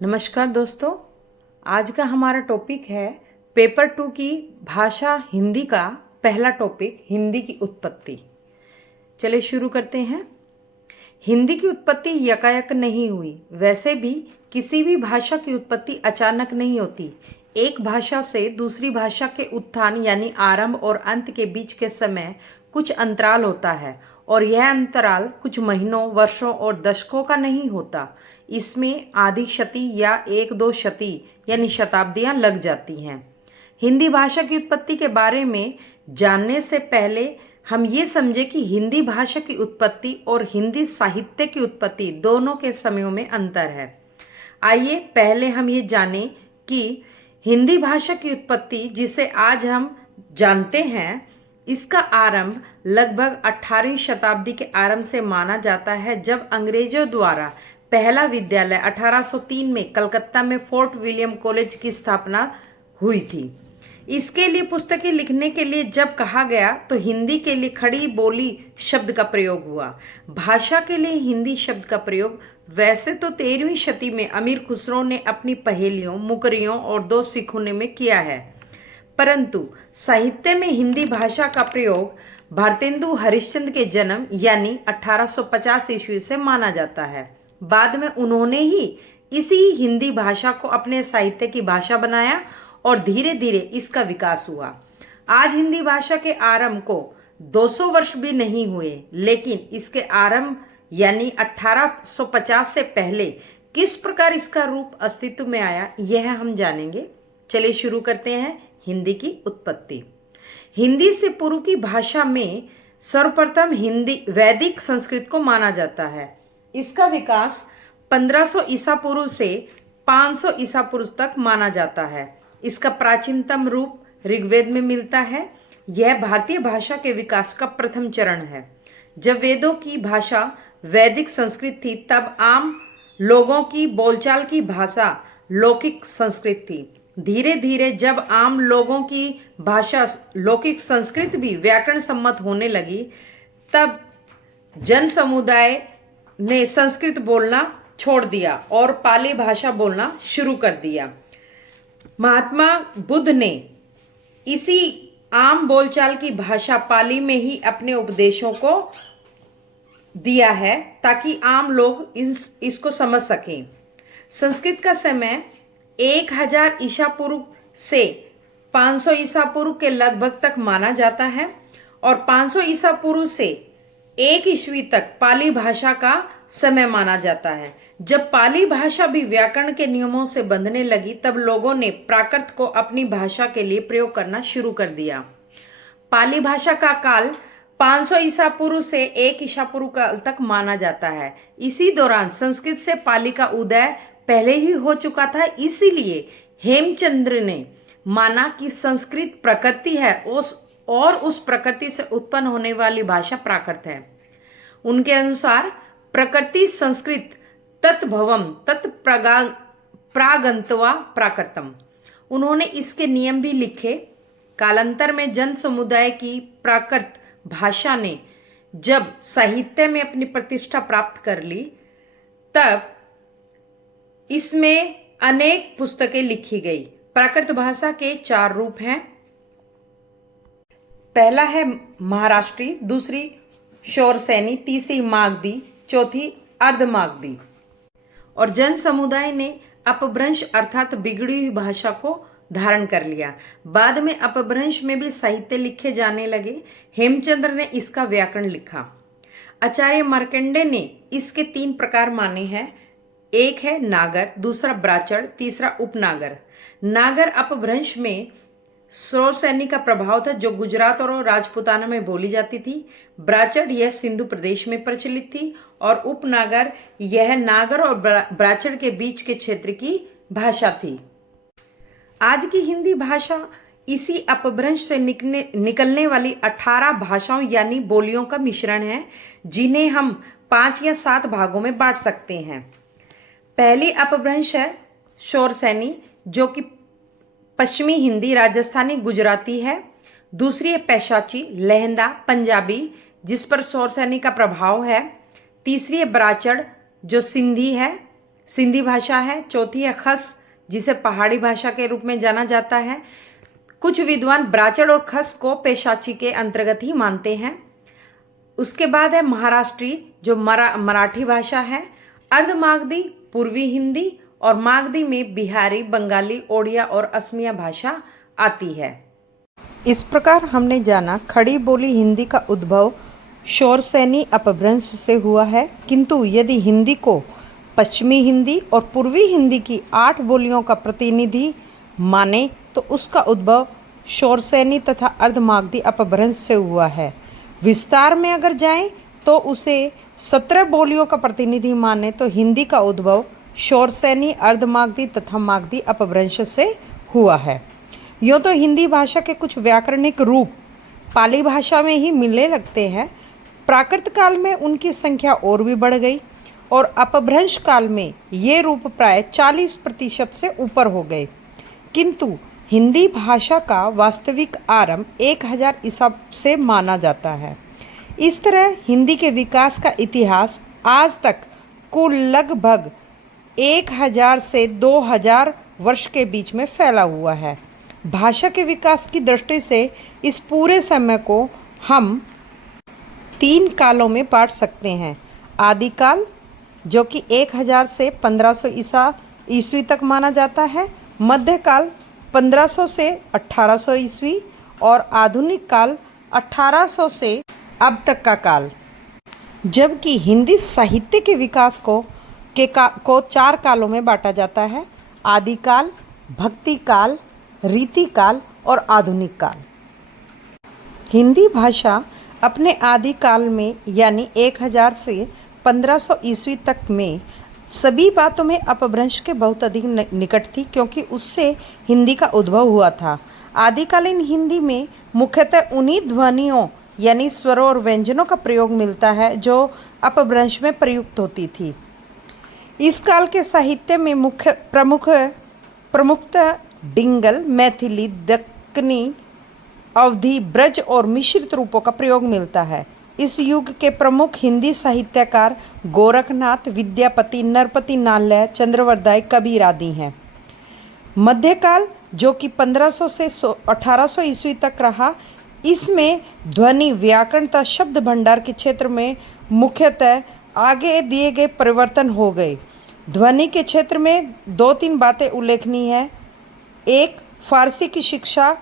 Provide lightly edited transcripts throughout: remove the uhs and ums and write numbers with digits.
नमस्कार दोस्तों। आज का हमारा टॉपिक है पेपर 2 की भाषा हिंदी का पहला टॉपिक हिंदी की उत्पत्ति। चलिए शुरू करते हैं। हिंदी की उत्पत्ति यकायक नहीं हुई। वैसे भी किसी भी भाषा की उत्पत्ति अचानक नहीं होती। एक भाषा से दूसरी भाषा के उत्थान यानी आरंभ और अंत के बीच के समय कुछ अंतराल होता है और यह अंतराल कुछ महीनों, वर्षों और दशकों का नहीं होता। इसमें आधी शती या एक दो शती यानी शताब्दियां लग जाती हैं। हिंदी भाषा की उत्पत्ति के बारे में जानने से पहले हम ये समझे कि हिंदी भाषा की उत्पत्ति और हिंदी साहित्य की उत्पत्ति दोनों के समयों में अंतर है। आइए पहले हम ये जानें कि हिंदी भाषा की उत्पत्ति जिसे आज हम जानते हैं, इसका आरंभ लगभग 18वीं शताब्दी के आरंभ से माना जाता है, जब अंग्रेजों द्वारा पहला विद्यालय 1803 में कलकत्ता में फोर्ट विलियम कॉलेज की स्थापना हुई थी। इसके लिए पुस्तकें लिखने के लिए जब कहा गया तो हिंदी के लिए खड़ी बोली शब्द का प्रयोग हुआ। भाषा के लिए हिंदी शब्द का प्रयोग वैसे तो 13वीं शती में अमीर खुसरो ने अपनी पहेलियों, मुकरियों और दो सिखुने में किया है, परंतु साहित्य में हिंदी भाषा का प्रयोग भारतेंदु हरिश्चंद्र के जन्म यानी 1850 ईस्वी से माना जाता है। बाद में उन्होंने ही इसी हिंदी भाषा को अपने साहित्य की भाषा बनाया और धीरे धीरे इसका विकास हुआ। आज हिंदी भाषा के आरंभ को 200 वर्ष भी नहीं हुए, लेकिन इसके आरंभ यानी 1850 से पहले किस प्रकार इसका रूप अस्तित्व में आया, यह हम जानेंगे। चलिए शुरू करते हैं हिंदी की उत्पत्ति। हिंदी से पूर्व की भाषा में सर्वप्रथम हिंदी वैदिक संस्कृत को माना जाता है। इसका विकास 1500 ईसा पूर्व से 500 ईसा पूर्व तक माना जाता है। इसका प्राचीनतम रूप ऋग्वेद में मिलता है। यह भारतीय भाषा के विकास का प्रथम चरण है। जब वेदों की भाषा वैदिक संस्कृत थी, तब आम लोगों की बोलचाल की भाषा लौकिक संस्कृत थी। धीरे धीरे जब आम लोगों की भाषा लौकिक संस्कृत भी व्याकरण सम्मत होने लगी, तब जन समुदाय ने संस्कृत बोलना छोड़ दिया और पाली भाषा बोलना शुरू कर दिया। महात्मा बुद्ध ने इसी आम बोलचाल की भाषा पाली में ही अपने उपदेशों को दिया है, ताकि आम लोग इसको समझ सकें। संस्कृत का समय 1000 ईसा पूर्व से 500 ईसा पूर्व के लगभग तक माना जाता है और 500 ईसा पूर्व से 1 ईस्वी तक पाली भाषा का समय माना जाता है। जब पाली भाषा भी व्याकरण के नियमों से बंधने लगी, तब लोगों ने प्राकृत को अपनी भाषा के लिए प्रयोग करना शुरू कर दिया। पाली भाषा का काल 500 ईसा पूर्व से 1 ईसा पूर्व काल तक माना जाता है। इसी दौरान संस्कृत से पाली का उदय पहले ही हो चुका था, इसीलिए हेमचंद्र ने माना कि संस्कृत प्रकृति है और उस प्रकृति से उत्पन्न होने वाली भाषा प्राकृत है। उनके अनुसार प्रकृति संस्कृत तत्भवम प्रागंतवा प्राकृतम। उन्होंने इसके नियम भी लिखे। कालांतर में जन समुदाय की प्राकृत भाषा ने जब साहित्य में अपनी प्रतिष्ठा प्राप्त कर ली, तब इसमें अनेक पुस्तकें लिखी गई। प्राकृत भाषा के 4 रूप हैं। पहला है महाराष्ट्री, दूसरी शौरसैनी, तीसरी मागधी, चौथी अर्धमागधी। और जन समुदाय ने अपभ्रंश अर्थात बिगड़ी हुई भाषा को धारण कर लिया। बाद में अपभ्रंश में भी साहित्य लिखे जाने लगे। हेमचंद्र ने इसका व्याकरण लिखा। आचार्य मार्कंडेय ने इसके 3 प्रकार माने हैं। एक है नागर, दूसरा ब्राचड़, तीसरा उपनागर। नागर अपभ्रंश में शौरसैनी का प्रभाव था, जो गुजरात और राजपुताना में बोली जाती थी। ब्राचड़ यह सिंधु प्रदेश में प्रचलित थी और उपनागर यह नागर और ब्राचड़ के बीच के क्षेत्र की भाषा थी। आज की हिंदी भाषा इसी अपभ्रंश से निकलने वाली 18 भाषाओं यानी बोलियों का मिश्रण है, जिन्हें हम 5 या 7 भागों में बांट सकते हैं। पहली अपभ्रंश है शौरसैनी, जो कि पश्चिमी हिंदी, राजस्थानी, गुजराती है। दूसरी है पैशाची, लहंदा, पंजाबी, जिस पर शौरसैनी का प्रभाव है। तीसरी है ब्राचड़, जो सिंधी है। सिंधी भाषा है। चौथी है खस, जिसे पहाड़ी भाषा के रूप में जाना जाता है। कुछ विद्वान ब्राचड़ और खस को पेशाची के अंतर्गत ही मानते हैं। उसके बाद है महाराष्ट्री, जो मराठी भाषा है। अर्धमागधी पूर्वी हिंदी, और मागधी में बिहारी, बंगाली, ओडिया और असमिया भाषा आती है। इस प्रकार हमने जाना खड़ी बोली हिंदी का उद्भव शौरसेनी अपभ्रंश से हुआ है, किंतु यदि हिंदी को पश्चिमी हिंदी और पूर्वी हिंदी की 8 बोलियों का प्रतिनिधि माने तो उसका उद्भव शौरसेनी तथा अर्धमागधी अपभ्रंश से हुआ है। विस्तार में अगर जाएं तो उसे 17 बोलियों का प्रतिनिधि माने तो हिंदी का उद्भव शौरसेनी, अर्धमागधी तथा मागधी अपभ्रंश से हुआ है। यूँ तो हिंदी भाषा के कुछ व्याकरणिक रूप पाली भाषा में ही मिलने लगते हैं। प्राकृत काल में उनकी संख्या और भी बढ़ गई और अपभ्रंश काल में ये रूप प्राय 40% से ऊपर हो गए, किंतु हिंदी भाषा का वास्तविक आरंभ 1000 ईसा से माना जाता है। इस तरह हिंदी के विकास का इतिहास आज तक कुल लगभग 1000 से 2000 वर्ष के बीच में फैला हुआ है। भाषा के विकास की दृष्टि से इस पूरे समय को हम 3 कालों में बांट सकते हैं। आदिकाल, जो कि 1000 से 1500 ईस्वी तक माना जाता है। मध्यकाल 1500 से 1800 ईस्वी, और आधुनिक काल 1800 से अब तक का काल। जबकि हिंदी साहित्य के विकास को 4 कालों में बांटा जाता है: आदिकाल, भक्ति काल, रीतिकाल और आधुनिक काल। हिंदी भाषा अपने आदिकाल में यानी 1000 से 1500 ईस्वी तक में सभी बातों में अपभ्रंश के बहुत अधिक निकट थी, क्योंकि उससे हिंदी का उद्भव हुआ था। आदिकालीन हिंदी में मुख्यतः उन्हीं ध्वनियों यानी स्वरों और व्यंजनों का प्रयोग मिलता है जो अपभ्रंश में प्रयुक्त होती थी। इस काल के साहित्य में प्रमुखतः डिंगल, मैथिली, दक्कनी, अवधी, ब्रज और मिश्रित रूपों का प्रयोग मिलता है। इस युग के प्रमुख हिंदी साहित्यकार गोरखनाथ, विद्यापति, नरपति नालय, चंद्रवरदाय, कबीर आदि हैं। मध्यकाल, जो कि 1500 से 1800 ईस्वी तक रहा, इसमें ध्वनि, व्याकरण तथा शब्द भंडार के क्षेत्र में मुख्यतः आगे दिए गए परिवर्तन हो गए। ध्वनि के क्षेत्र में 2-3 बातें उल्लेखनीय हैं। एक, फारसी की शिक्षा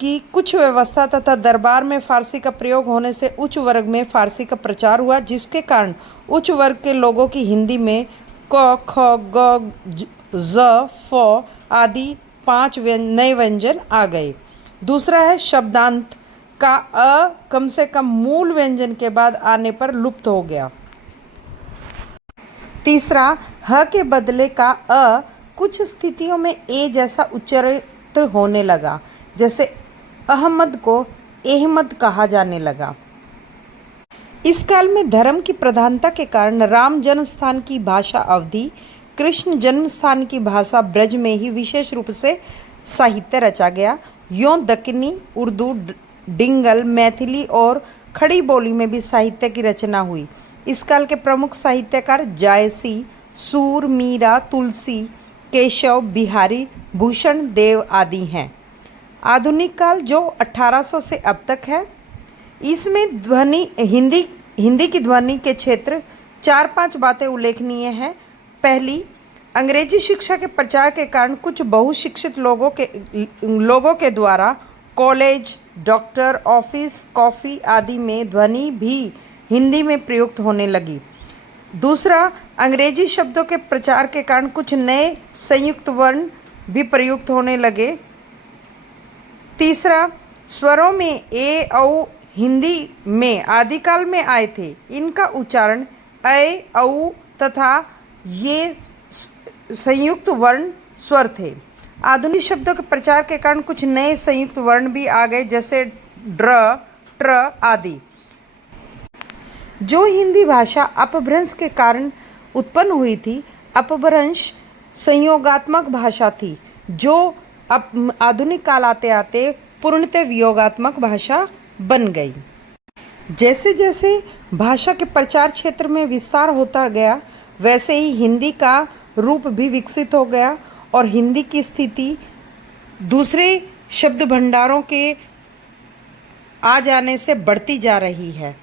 की कुछ व्यवस्था तथा दरबार में फारसी का प्रयोग होने से उच्च वर्ग में फारसी का प्रचार हुआ, जिसके कारण उच्च वर्ग के लोगों की हिंदी में क, ख, ग, ज, फ आदि 5 नए व्यंजन आ गए। दूसरा है शब्दांत का अ कम से कम मूल व्यंजन के बाद आने पर लुप्त हो गया। तीसरा, ह के बदले का अ कुछ स्थितियों में ए जैसा उच्चारित होने लगा, जैसे अहमद को अहमद कहा जाने लगा। इस काल में धर्म की प्रधानता के कारण राम जन्म स्थान की भाषा अवधी, कृष्ण जन्म स्थान की भाषा ब्रज में ही विशेष रूप से साहित्य रचा गया। यों दक्कनी, उर्दू, डिंगल, मैथिली और खड़ी बोली में भी साहित्य की रचना हुई। इस काल के प्रमुख साहित्यकार जायसी, सूर, मीरा, तुलसी, केशव, बिहारी, भूषण देव आदि हैं। आधुनिक काल, जो 1800 से अब तक है, इसमें हिंदी की ध्वनि के क्षेत्र 4-5 बातें उल्लेखनीय हैं। पहली, अंग्रेजी शिक्षा के प्रचार के कारण कुछ बहुशिक्षित लोगों के द्वारा कॉलेज, डॉक्टर, ऑफिस, कॉफी आदि में ध्वनि भी हिंदी में प्रयुक्त होने लगी। दूसरा, अंग्रेजी शब्दों के प्रचार के कारण कुछ नए संयुक्त वर्ण भी प्रयुक्त होने लगे। तीसरा, स्वरों में ए, औ हिंदी में आदिकाल में आए थे। इनका उच्चारण ऐ, औ तथा ये संयुक्त वर्ण स्वर थे। आधुनिक शब्दों के प्रचार के कारण कुछ नए संयुक्त वर्ण भी आ गए, जैसे ड्र, ट्र आदि। जो हिंदी भाषा अपभ्रंश के कारण उत्पन्न हुई थी, अपभ्रंश संयोगात्मक भाषा थी, जो अब आधुनिक काल आते आते पूर्णतः वियोगात्मक भाषा बन गई। जैसे जैसे भाषा के प्रचार क्षेत्र में विस्तार होता गया, वैसे ही हिंदी का रूप भी विकसित हो गया और हिंदी की स्थिति दूसरे शब्द भंडारों के आ जाने से बढ़ती जा रही है।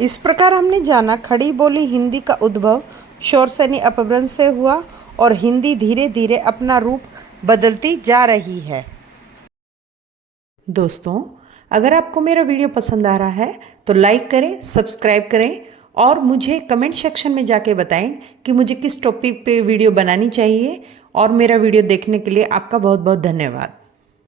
इस प्रकार हमने जाना खड़ी बोली हिंदी का उद्भव शौरसेनी अपभ्रंश से हुआ और हिंदी धीरे धीरे अपना रूप बदलती जा रही है। दोस्तों, अगर आपको मेरा वीडियो पसंद आ रहा है तो लाइक करें, सब्सक्राइब करें और मुझे कमेंट सेक्शन में जाके बताएं कि मुझे किस टॉपिक पे वीडियो बनानी चाहिए। और मेरा वीडियो देखने के लिए आपका बहुत बहुत धन्यवाद।